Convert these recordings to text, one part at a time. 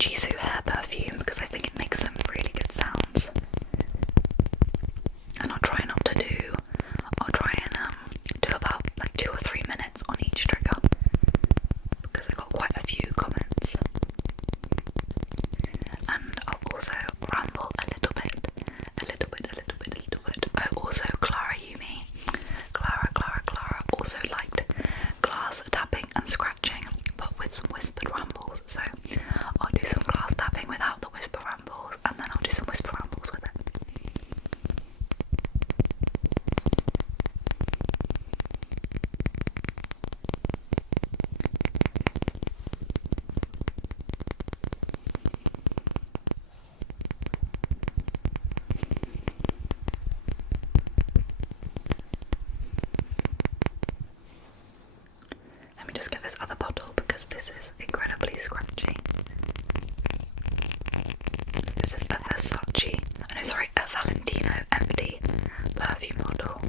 Jisoo hair perfume because I think it makes some really good sounds. And I'll try and do about like 2 or 3 minutes on each trigger because I got quite a few comments. And I'll also ramble a little bit. Oh, also Clara Yumi. Clara also liked glass tapping and scratching, but with some whispered rambles. So I'll do some glass tapping without the whisper rambles, and then I'll do some whisper rambles with it. Let me just get this other bottle because this is incredibly scratchy. This is a Versace, a Valentino empty perfume bottle.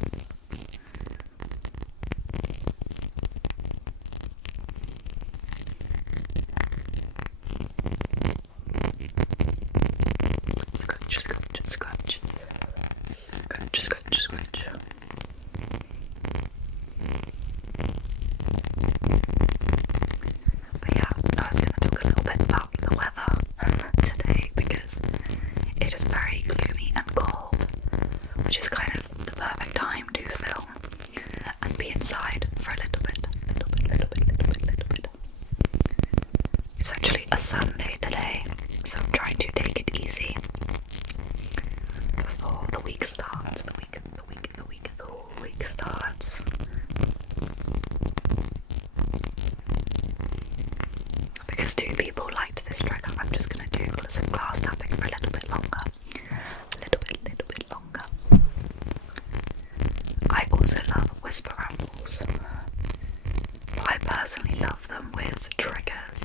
Scratch. But yeah, I was going to talk a little bit about the weather today because it is very gloomy and cold, which is kind of the perfect time to film and be inside for a little bit. It's actually a Sunday today, so I'm trying to take it easy before the week starts. The week starts. Because 2 people liked this trigger, I'm just gonna do some glass tapping for a little bit longer. I also love whisper rambles, but I personally love them with triggers.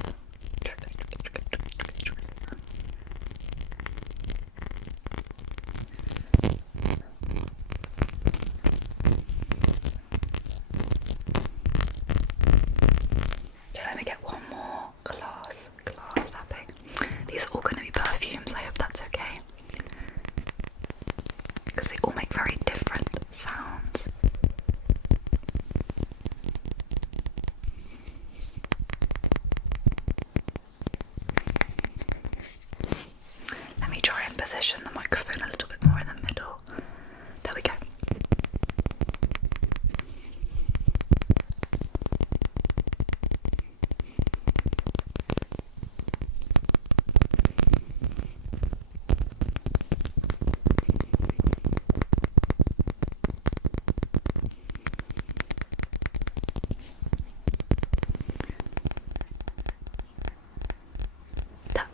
Okay, let me get one more glass tapping. These are all going to be perfumes, I hope that's okay. Because they all make very different sounds. Let me try and position the microphone a little bit more in the middle. There we go. Tap.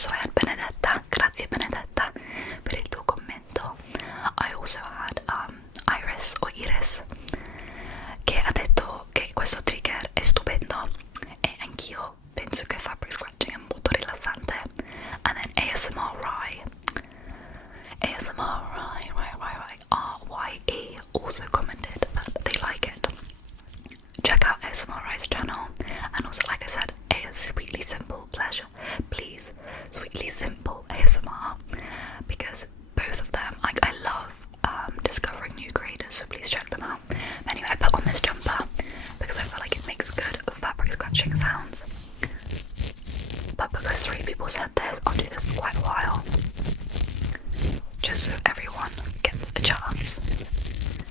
so I had Benedetta, grazie Benedetta per il tuo commento. I also had Iris o Iris che ha detto che questo trigger è stupendo e anch'io penso che fabric scratching è molto rilassante. And then ASMR Rye RYE also commented that they like it. Check out ASMR Rye's channel, and also, like I said, Sweetly Simple Pleasure, please, Sweetly Simple ASMR, because both of them, like, I love discovering new creators, so please check them out. Anyway, I put on this jumper because I feel like it makes good fabric scratching sounds, but because 3 people said this, I'll do this for quite a while, just so everyone gets a chance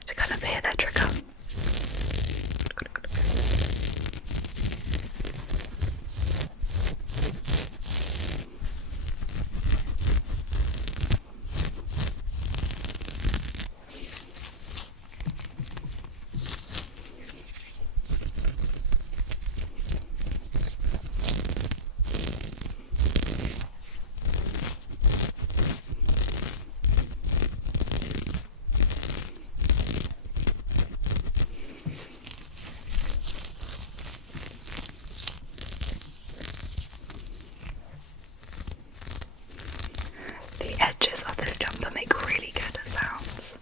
to kind of hear their trigger. The edges of this jumper make really good sounds.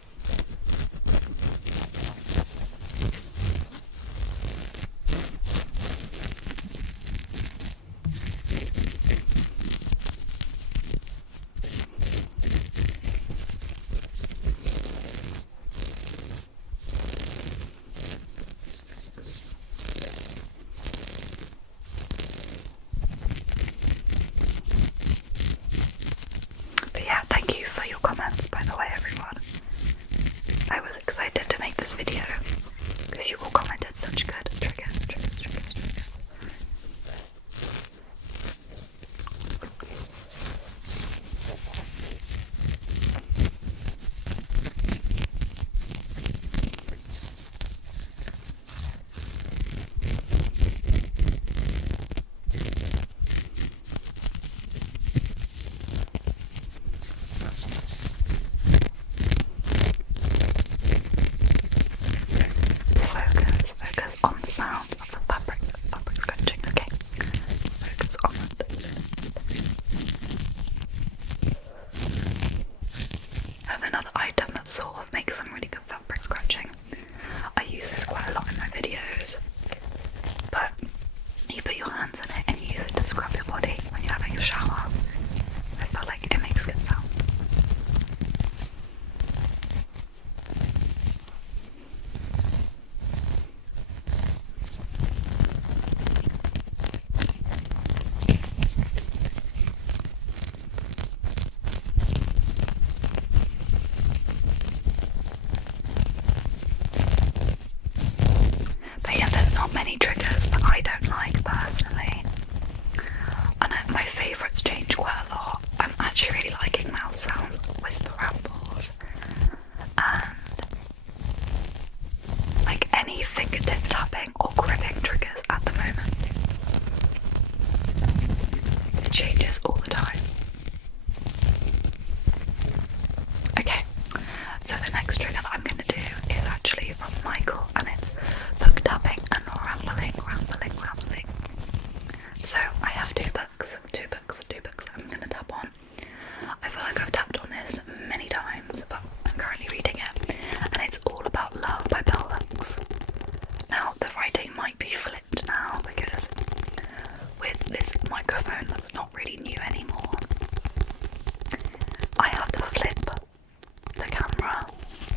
But yeah, thank you for your comments, by the way, everyone. I was excited to make this video because you all commented such good triggers. Focus on the sounds of the fabric scratching, okay? Focus on it. I have another item that sort of makes some really good fabric scratching. I use this quite a lot in my videos, but you put your hands in it and you use it to scrub your body when you're having a shower. I feel like it makes good sounds. But yeah, there's not many triggers that I don't like personally, and my favourites change quite a lot. I'm actually really liking mouth sounds, whisper rambles, and like any fingertip tapping or gripping triggers at the moment. It changes all the time. Okay, so the next trigger that I'm going to do is actually from Michael, and it's book tapping and rambling. So I have two books that I'm going to tap on. I feel like I've tapped on this many times, but I'm currently reading it, and it's All About Love by Bell Hooks. Now, the writing might be flipped now because with this microphone that's not really new anymore, I have to flip the camera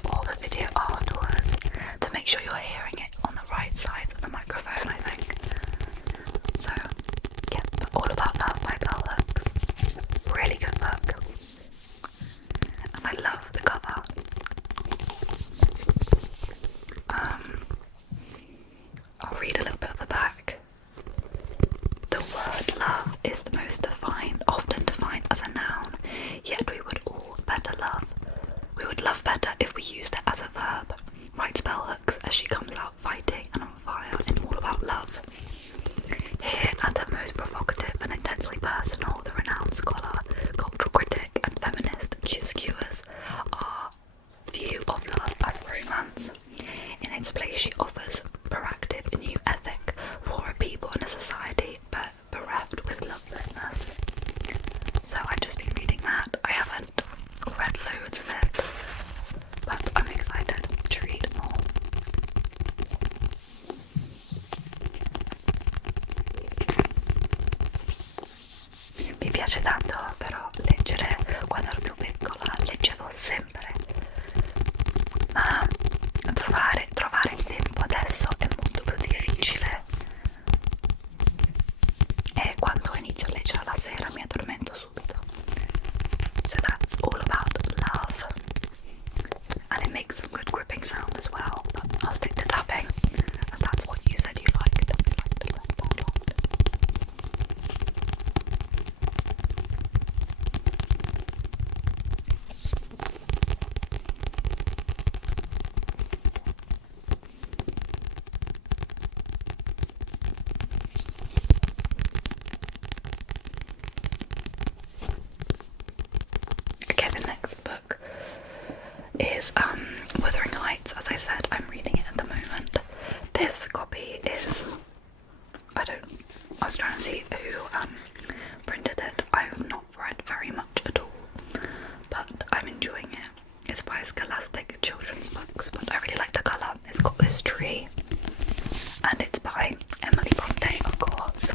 or the video afterwards to make sure you're hearing it on the right sides of the microphone, I think. So, yeah, All About Love by Bell Hooks. Really good book. And I love the cover. I'll read a little bit of the back. The word love is the most often defined as a noun, yet we would all better love. We would love better if we used it as a verb, writes Bell Hooks as she comes out fighting and on fire in All About Love. Here, at her most provocative and intensely personal, the renowned scholar is Wuthering Heights. As I said, I'm reading it at the moment. This copy is, I was trying to see who printed it. I have not read very much at all, but I'm enjoying it. It's by Scholastic Children's Books, but I really like the colour. It's got this tree, and it's by Emily Bronte, of course.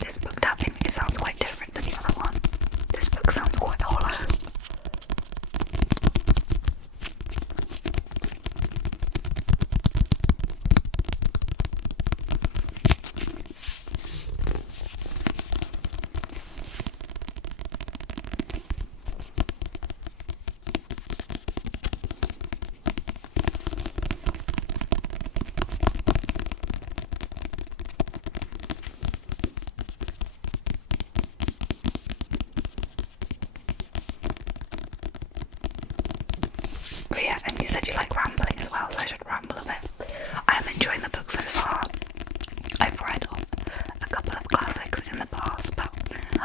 This book tapping, it sounds quite different than the other one. This book sounds quite hollow. Oh yeah, and you said you like rambling as well, so I should ramble a bit. I am enjoying the book so far. I've read a couple of classics in the past, but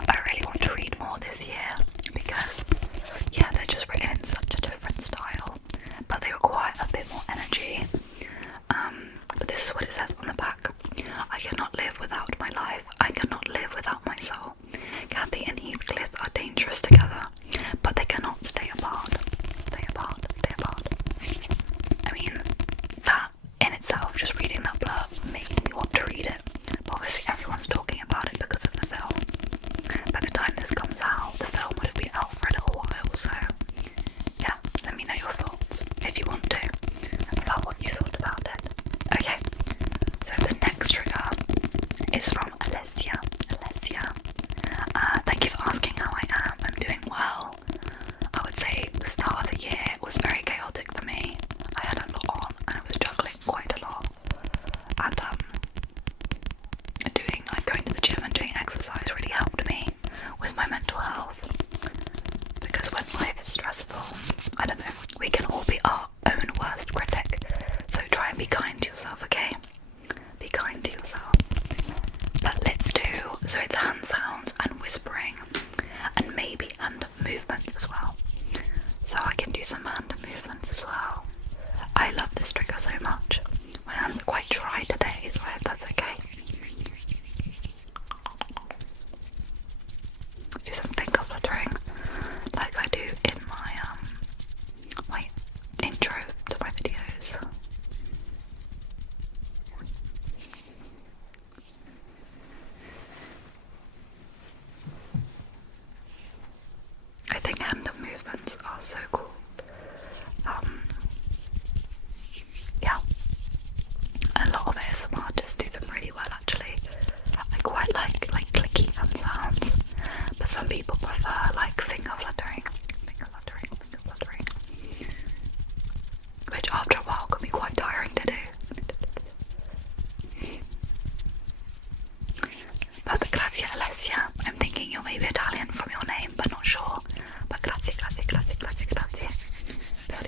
I really want to read more this year because, yeah, they're just written in such a different style, but they require a bit more energy. But this is what it says on the back. I cannot live without my life. I cannot live without my soul. Cathy and Heathcliff are dangerous together, but they cannot stay apart. Stay apart, stay apart. I mean, that in itself, just reading that blurb made me want to read it. But obviously everyone's talking about it because of the film. By the time this comes out, the film would have been out for a little while, so yeah, let me know your thoughts, if you want to, about what you thought about it. Okay, so the next trigger is from Alessia. Thank you for asking how I am. I'm doing well. I would say the start of the year was very chaotic for me. I had a lot on and I was juggling quite a lot. And going to the gym and doing exercise really helped me with my mental health. Because when life is stressful, I don't know, we can all be our own worst critic. So try and be kind to yourself, okay? Be kind to yourself. But let's do, so it's hand sounds and whispering and maybe hand movements as well. So I can do some hand movements as well. I love this trigger so much. My hands are quite dry today, so I hope that's okay. Let's do some finger fluttering like I do in my intro to my videos. I think hand movements are so cool. Yeah, and a lot of ASMR artists do them really well actually. I quite like clicky hand sounds, but some people prefer like finger fluttering, which after a while can be quite tiring to do. But grazie Alessia, I'm thinking you're maybe Italian from your name, but not sure. But grazie per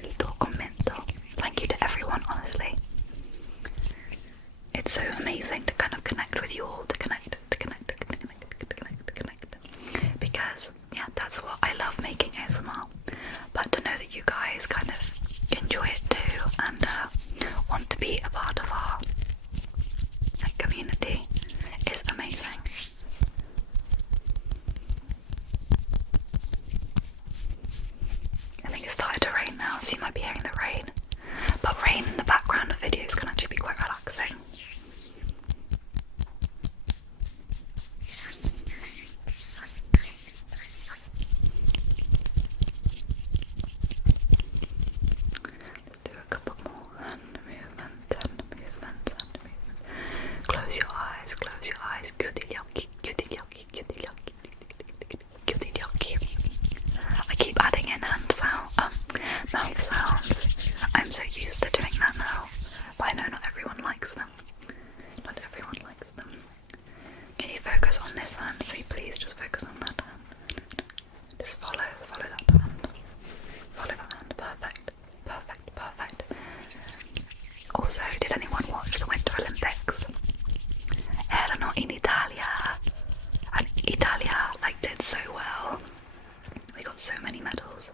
il tuo commento. Thank you to everyone, honestly. It's so amazing to kind of connect with you all, to connect. Because, yeah, that's what I love making ASMR. But to know that you guys kind of enjoy it too and want to be a part of our community is amazing. I think it's started to rain now, so you might be hearing the rain. But rain in the background of videos can actually be quite relaxing. Let's do a couple more hand movements. Close your eyes. Chiudi gli occhi. I keep adding in mouth sounds. I'm so used to doing that now, but I know not everyone likes them. Can you focus on this hand for me, please? Just focus on that hand. Just follow that hand. Follow that hand. Perfect. Also, did anyone watch the Winter Olympics? Erano in Italia, and Italia did so well. We got so many medals.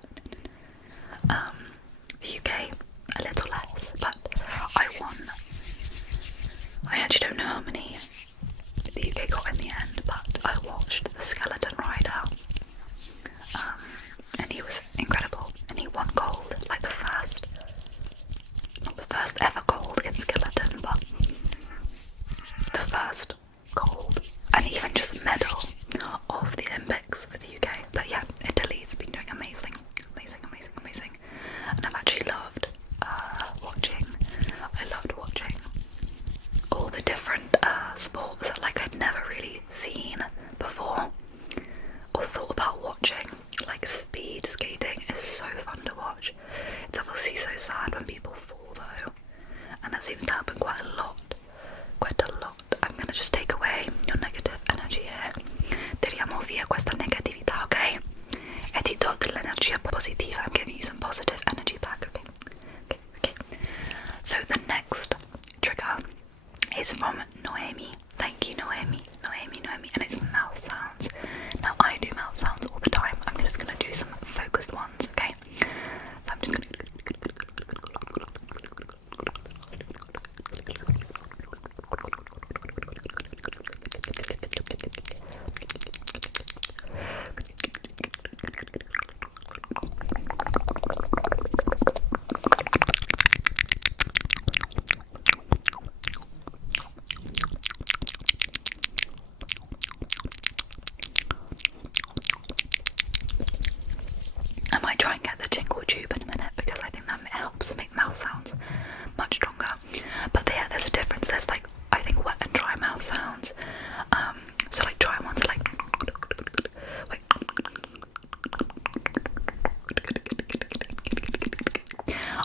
sounds much stronger. But yeah, there's a difference. There's like, I think, wet and dry mouth sounds. So like dry ones are like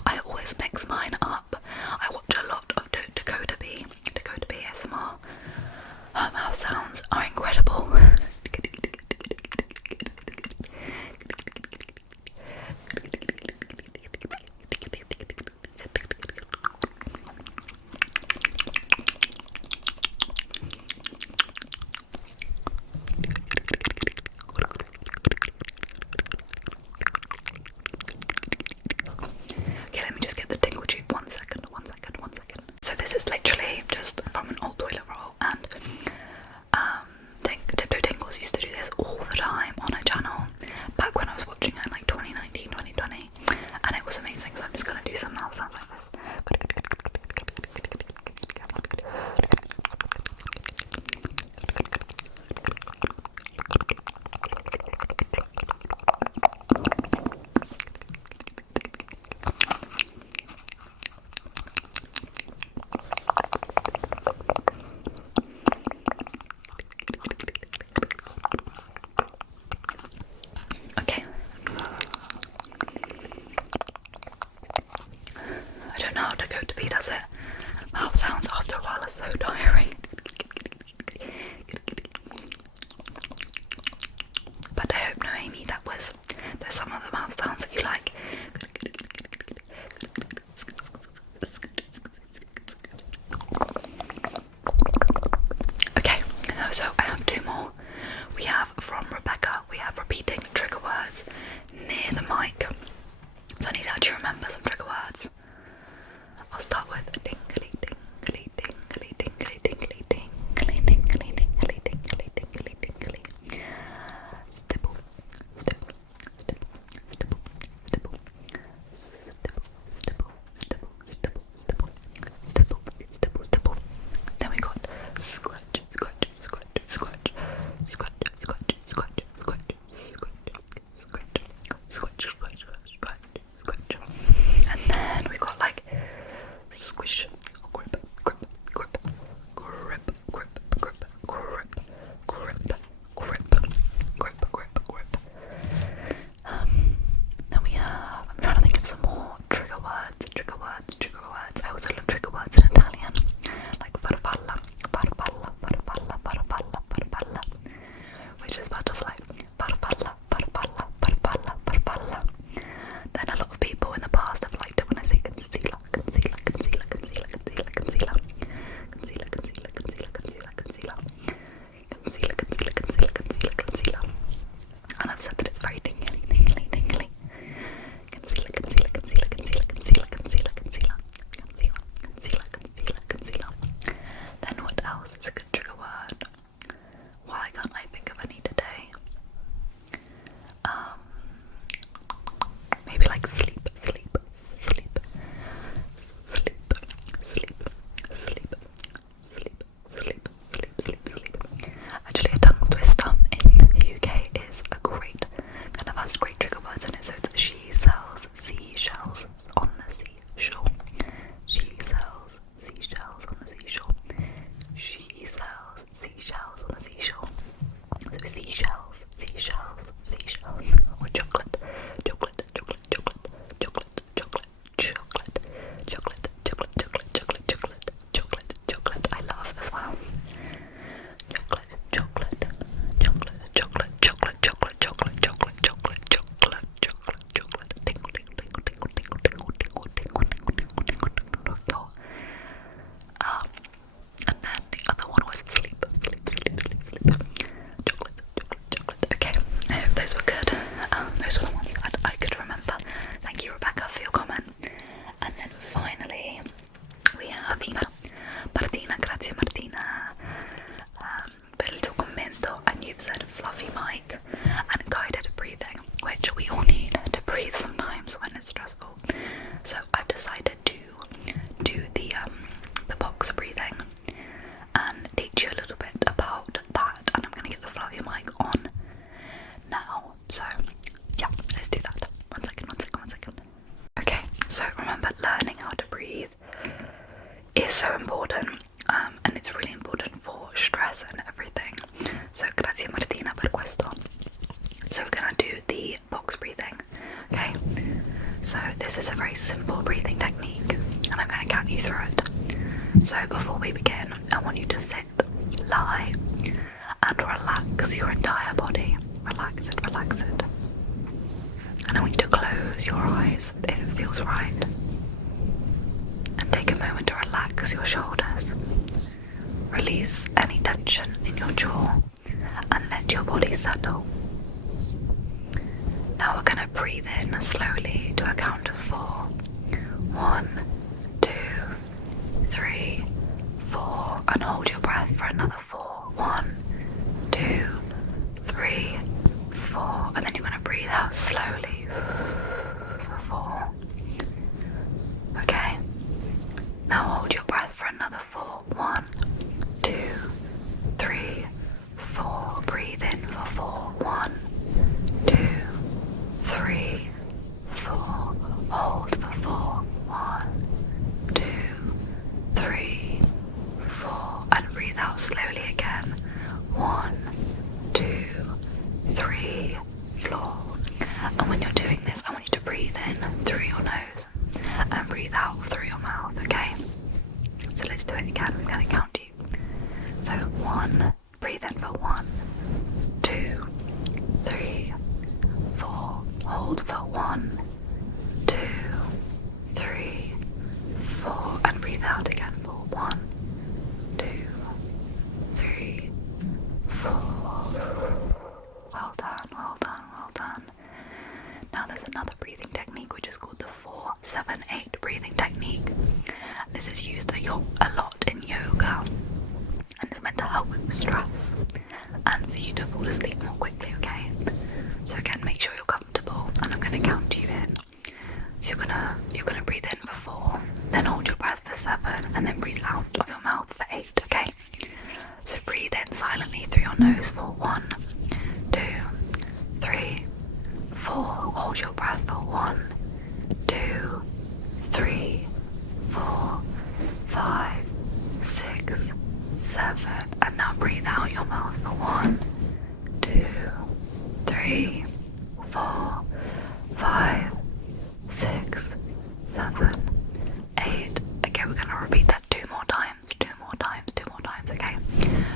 I always mix mine up. I watch a lot of Dakota B ASMR. Her mouth sounds are incredible. Okay, let me just get the tingle tube. One second. So this is literally just from an old toilet roll, and Tiptoe Tingles used to do this all the time on her channel back when I was watching her in like 2019, 2020, and it was amazing. So I'm just gonna do some mouth sounds like this. Okay. I don't know how Dakota B does it. Mouth sounds after a while are so tiring. But I hope, Noemi, there's some of the mouth sounds that you like. Okay, so I have two more. We have from Rebecca, we have repeating trigger words near the mic. So I need to actually remember some trigger words. I'll start with tingly, tingly, tingly, tingly, tingly, tingly, tingly, tingly, tingly, tingly, tingly. Stipple, stipple, stipple, stipple, stipple, stipple, stipple, stipple, stipple, stipple, stipple, stipple. Then we got scratch, scratch, scratch, scratch, scratch, scratch, scratch, scratch, scratch, scratch, scratch, scratch, scratch, scratch. And then we got like squish, grip, grip, grip, grip, grip, grip, grip, grip, grip, grip, grip, grip. Then we have, I'm trying to think of some more trigger words, trigger words, trigger words. I also love trigger words in Italian, like farfalla, farfalla, farfalla, farfalla, farfalla, which is butterfly, farfalla, farfalla, farfalla, farfalla. Then a lot of people in the past have liked it when I say concealer, concealer, concealer, concealer, concealer, concealer, concealer, concealer, concealer, concealer, concealer, concealer, concealer, concealer, concealer, concealer. And I've said that it's very tingly, tingly, tingly. Concealer, concealer, concealer, concealer, concealer, concealer, concealer, concealer, concealer, concealer, concealer. Then what else is a good trigger word? Why can't I think of any today? Maybe like sleep, sleep, sleep, sleep, sleep, sleep, sleep, sleep, sleep, sleep. Actually, a tongue twister in the UK is a great, kind of has great trigger words in it. So it's she sells seashells on the seashore. She sells seashells on the seashore. She sells seashells on the seashore. So seashells, seashells, seashells, or chocolate, chocolate, chocolate, chocolate, chocolate, chocolate, chocolate, chocolate, chocolate, chocolate, chocolate, chocolate, chocolate, chocolate. I love as well. Chocolate, chocolate, chocolate, chocolate, chocolate, chocolate, chocolate, chocolate, chocolate, chocolate, chocolate, chocolate, tingle, tingle, tingle, tingle, tingle, tingle, tingle, tingle, tingle, tingle, tingle, tingle, tingle. And then the other one was sleep, sleep, sleep, sleep, sleep. Chocolate, chocolate, chocolate. Okay, I hope those were good. Those were the ones that I could remember. Thank you, Rebecca, for your comment. And then finally, we have Martina, grazie Martina, per il tuo commento. And you've said fluffy mic and guided breathing, which we all need to breathe sometimes when it's stressful. So I've decided to do the box breathing and teach you a little bit about that, and I'm going to get the fluffy mic on now. So yeah, let's do that. One second. Okay, so remember, learning how to breathe breathing. So grazie Martina per questo. So we're gonna do the box breathing, okay? So this is a very simple breathing technique, and I'm gonna count you through it. So before we begin, I want you to sit, lie, and relax your entire body. Relax it, relax it. And I want you to close your eyes if it feels right. And take a moment to relax your shoulders. Release any tension in your jaw and let your body settle. Now we're going to breathe in slowly to a count of 4. 1, 2, 3, 4. And hold your breath for another 4. 1, 2, 3, 4. And then you're going to breathe out slowly for 4. Okay. Now hold your breath for another 4. 1, 2, 3, 4. Breathe in for 4. 1, 2, 3, 4. Hold for 4. 1, 2, 3, 4. And breathe out slowly again. 1, 2, 3, 4. And when you're doing this, I want you to breathe in through your nose and breathe out through your mouth, okay? So let's do it again. I'm going to count you. So 1, breathe in for 1, 2, 3, 4. Hold for 1, 2, 3, 4. And breathe out again for 1, 2, 3, 4. Well done, well done, well done. Now there's another breathing technique which is called the 4-7-8 breathing technique. This is used a lot in yoga and it's meant to help with stress and for you to fall asleep more quickly, okay? So again, make sure you're comfortable and I'm going to count you in. So you're gonna breathe in for 4, then hold your breath for 7 and then breathe out of your mouth for 8, okay? So breathe in silently through your nose for 1, 2, 3, 4. Hold your breath for 1, 2, 3, 4, 5, 6, 7. And now breathe out your mouth for 1, 2, 3, 4, 5, 6, 7, 8. Okay, we're gonna repeat that 2 more times, 2 more times, 2 more times, okay?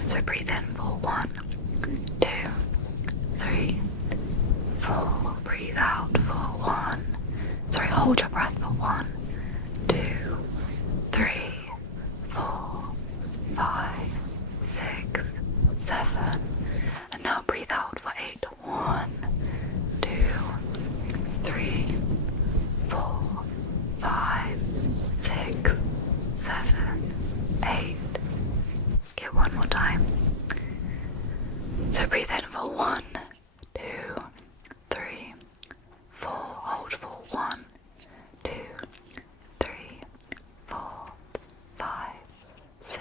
So breathe in for 1, 2, 3, 4. Breathe out for 1. Sorry, hold your breath for 1, 2, 3, 4, 5, 6, 7. And now breathe out for 8. 1, 2, 3, 4, 5, 6, 7, 8. Okay, one more time. So breathe in for 1, 2, 3, 4. Hold for 1, 2, 3, 4, 5, 6,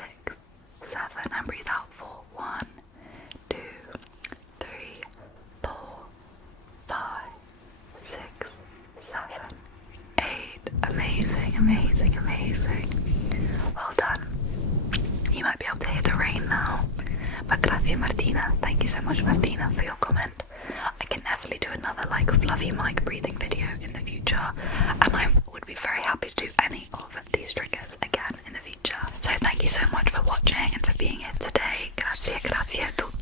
7. And breathe out for 1, 2, 3, 4, 5, 6, 7, 8. Amazing, amazing, amazing. Well done. You might be able to hear the rain now. But grazie Martina. Thank you so much Martina for your comment. I can definitely do another like fluffy mic breathing video in the future. And I would be very happy to do any of these triggers again in the future. So thank you so much for watching and for being here today. Grazie, grazie a tutti.